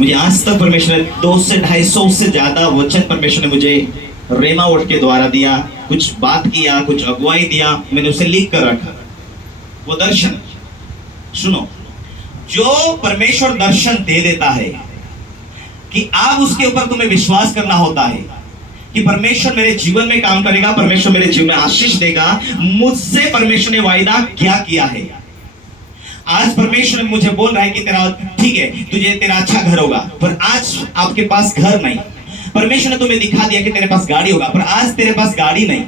मुझे आज तक परमेश्वर ने 200 से 250 से ज्यादा वचन परमेश्वर ने मुझे रेमा वर्ड के द्वारा दिया, कुछ बात किया, कुछ अगुवाई दिया, मैंने उसे लिख कर रखा। वो दर्शन सुनो, जो परमेश्वर दर्शन दे देता है कि आप उसके ऊपर तुम्हें विश्वास करना होता है कि परमेश्वर मेरे जीवन में काम करेगा, परमेश्वर मेरे जीवन में आशीष देगा। मुझसे परमेश्वर ने वायदा क्या किया है। आज परमेश्वर मुझे बोल रहा है कि तेरा ठीक है, तुझे तेरा अच्छा घर होगा, पर आज आपके पास घर नहीं। परमेश्वर ने तुम्हें दिखा दिया कि तेरे पास गाड़ी होगा, पर आज तेरे पास गाड़ी नहीं।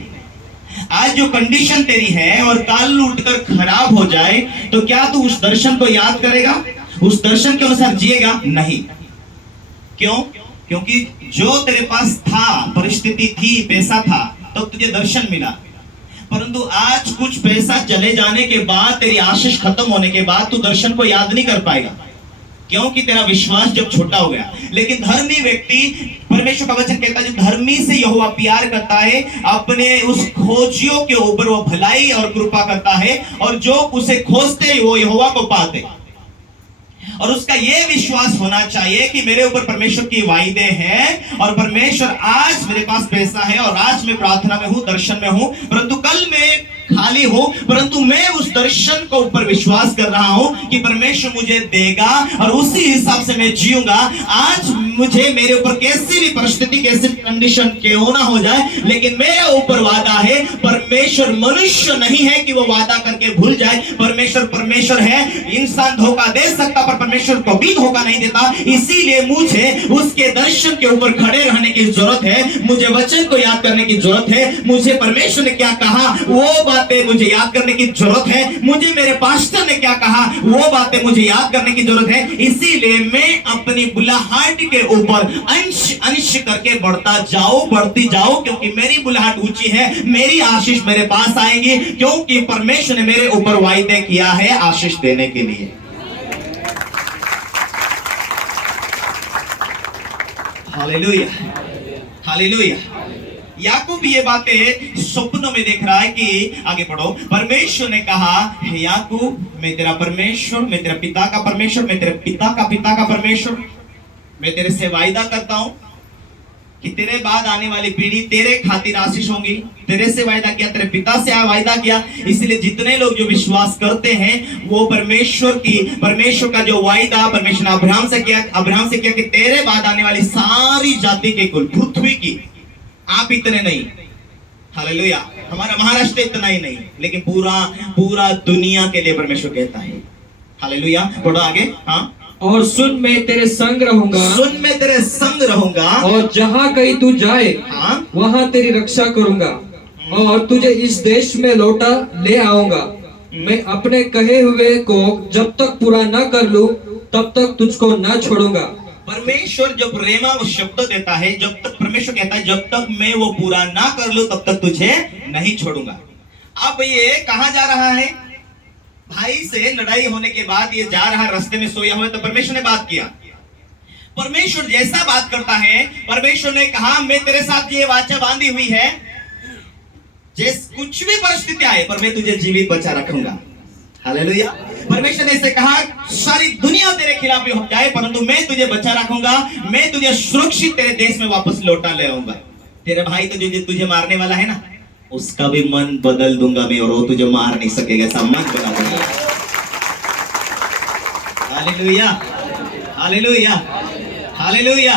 आज जो कंडीशन तेरी है और कल उठकर खराब हो जाए तो क्या तू उस दर्शन को याद करेगा, उस दर्शन के अनुसार जिएगा? नहीं। क्यों? क्योंकि जो तेरे पास था, परिस्थिति थी, पैसा था, तो तुझे दर्शन मिला। परंतु आज कुछ पैसा चले जाने के बाद, तेरी आशीष खत्म होने के बाद तू दर्शन को याद नहीं कर पाएगा, क्योंकि तेरा विश्वास जब छोटा हो गया। लेकिन धर्मी व्यक्ति, परमेश्वर का वचन कहता है, जो धर्मी से यहोवा प्यार करता है, अपने उस खोजियों के ऊपर वो भलाई और कृपा करता है, और जो उसे खोजते हैं वो यहोवा को पाते। और उसका ये विश्वास होना चाहिए कि मेरे ऊपर परमेश्वर की वायदे हैं, और परमेश्वर आज मेरे पास पैसा है, और आज मैं प्रार्थना में हूं, दर्शन में हूं, परंतु कल मैं खाली हूं, परंतु मैं उस दर्शन को ऊपर विश्वास कर रहा हूं कि परमेश्वर मुझे देगा, और उसी हिसाब से मैं जीऊंगा। आज मुझे मेरे ऊपर कैसी भी परिस्थिति, कैसी भी कंडीशन क्यों ना हो जाए, लेकिन मेरे ऊपर वादा है। परमेश्वर मनुष्य नहीं है कि वो वादा करके भूल जाए। परमेश्वर है। इंसान धोखा दे सकता, पर परमेश्वर कभी धोखा नहीं देता। इसीलिए मुझे उसके दर्शन के ऊपर खड़े रहने की जरूरत है, मुझे वचन को याद करने की जरूरत है, मुझे परमेश्वर ने क्या कहा वो बातें मुझे याद करने की जरूरत है, मुझे मेरे पास्टर ने क्या कहा वो बातें मुझे याद करने की जरूरत है। इसीलिए मैं अपनी बुलाहट के ऊपर अंश करके बढ़ती जाऊं, क्योंकि मेरी बुलाहट ऊंची है, मेरी आशीष मेरे पास आएगी, क्योंकि परमेश्वर ने मेरे ऊपर वायदे किया है आशीष देने के लिए। Hallelujah, hallelujah. याकूब ये बातें स्वप्नों में देख रहा है कि आगे पढ़ो। परमेश्वर ने कहा, हे याकूब, मैं तेरा परमेश्वर, मैं तेरे पिता का परमेश्वर, मैं तेरे पिता का परमेश्वर, मैं तेरे से वायदा करता हूं कि तेरे बाद आने वाली पीढ़ी तेरे खातिर आशीष होंगी। तेरे से वायदा किया, तेरे पिता से वायदा किया। इसलिए जितने लोग जो विश्वास करते हैं वो परमेश्वर का जो वायदा परमेश्वर ने अब्राहम से किया कि तेरे बाद आने वाली सारी जाति के कुल, पृथ्वी की, आप इतने नहीं, हालेलुया, हमारा महाराष्ट्र इतना ही नहीं, लेकिन पूरा दुनिया के लिए परमेश्वर कहता है। हालेलुया। पढ़ो आगे। हाँ। और सुन, मैं तेरे संग रहूंगा, और जहाँ कहीं तू जाए, हाँ, वहाँ तेरी रक्षा करूंगा, और तुझे इस देश में लौटा ले आऊंगा। मैं अपने कहे हुए को जब तक पूरा न कर लूं, तब तक तुझको न छोड़ूंगा। परमेश्वर जब रेमा वो शब्द देता है, जब तक परमेश्वर कहता है जब तक मैं वो पूरा ना कर लूं तब तक तुझे नहीं छोड़ूंगा। अब ये कहां जा रहा है? भाई से लड़ाई होने के बाद ये जा रहा, रास्ते में सोया हुआ, तो परमेश्वर ने बात किया। परमेश्वर जैसा बात करता है, परमेश्वर ने कहा मैं तेरे साथ ये वाचा बांधी हुई है, कुछ भी परिस्थिति आए पर मैं तुझे जीवित बचा रखूंगा। हालेलुया। परमेश्वर ने इसे कहा, सारी दुनिया तेरे खिलाफ हो जाए परंतु मैं तुझे बचा रखूंगा, मैं तुझे सुरक्षित तेरे देश में वापस लौटा ले आऊंगा। तेरे भाई तो जो तुझे मारने वाला है ना, उसका भी मन बदल दूंगा मैं, और वो तुझे मार नहीं सकेगा, ऐसा मन बना दूंगा। हालेलुया, हालेलुया, हालेलुया,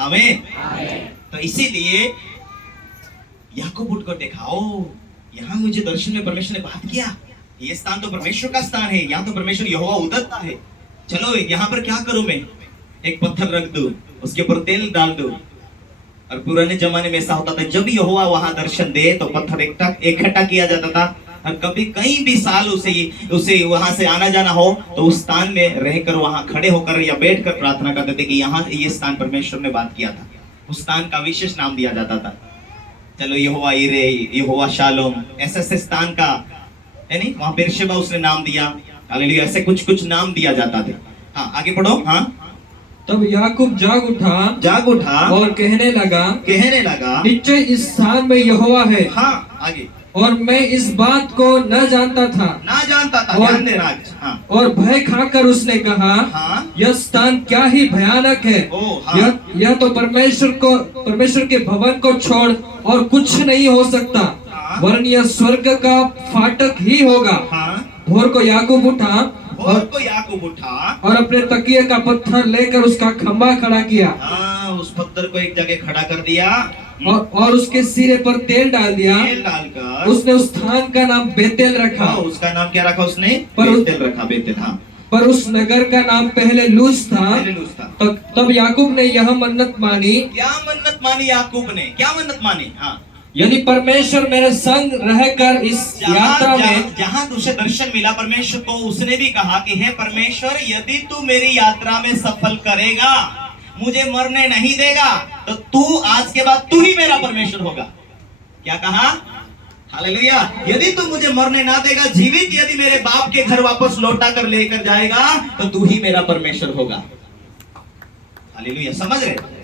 आमीन। तो इसीलिए याकूब उठकर देखा, ओ यहाँ मुझे दर्शन में परमेश्वर ने बात किया, ये स्थान तो परमेश्वर का स्थान है, यहाँ तो परमेश्वर यहोवा उतरता है। चलो यहाँ पर क्या करूं मैं, एक पत्थर रख दूं, उसके ऊपर तेल डाल दूं। और पुराने जमाने में ऐसा होता था, जब यहोवा वहां दर्शन दे तो पत्थर इकट्ठा किया जाता था, और कभी कहीं भी साल उसे वहां से आना जाना हो तो उस स्थान में रहकर, वहां खड़े होकर या बैठकर प्रार्थना करते थे कि यहाँ ये स्थान परमेश्वर ने बात किया था। उस स्थान का विशेष नाम दिया जाता था। चलो यहोवा इरे, यहोवा शालोम, ऐसे स्थान का है नहीं, वहां बेरशेबा उसने नाम दिया। हालेलुया। ऐसे कुछ नाम दिया जाता था। हाँ, आगे पढ़ो। हाँ। तब याकूब जाग उठा और कहने लगा कहने लगा, निश्चय इस स्थान में यहोवा है। हाँ, आगे, और मैं इस बात को न जानता था। ना जानता था, और- ध्यान देना। हाँ और भय खाकर उसने कहा, हाँ यह स्थान क्या ही भयानक है। ओ, हाँ। यह तो परमेश्वर के भवन को छोड़ और कुछ नहीं हो सकता, हाँ। वरन यह स्वर्ग का फाटक ही होगा। हाँ। भोर को याकूब उठा और को याकूब उठा और अपने तकिए का पत्थर लेकर उसका खंभा खड़ा किया हाँ, उस पत्थर को एक जगह खड़ा कर दिया और उसके सिरे पर तेल डाल दिया। तेल डालकर उसने उस स्थान का नाम बेतेल रखा। हाँ, उसका नाम क्या रखा उसने? पर उस- बेतेल रखा, बेतेल। हाँ, पर उस नगर का नाम पहले लूज था। पहले लूज था। तब याकूब ने यह मन्नत मानी, क्या मन्नत मानी याकूब ने? क्या मन्नत मानी? हाँ, यदि परमेश्वर मेरे संग रहकर इस यात्रा में जहाँ तुझे दर्शन मिला परमेश्वर को, उसने भी कहा कि हे परमेश्वर, यदि तू मेरी यात्रा में सफल करेगा, मुझे मरने नहीं देगा, तो तू आज के बाद तू ही मेरा परमेश्वर होगा। क्या कहा? हालेलुया। यदि तू मुझे मरने ना देगा, जीवित यदि मेरे बाप के घर वापस लौटा कर लेकर जाएगा, तो तू ही मेरा परमेश्वर होगा। हालेलुया, समझ रहे?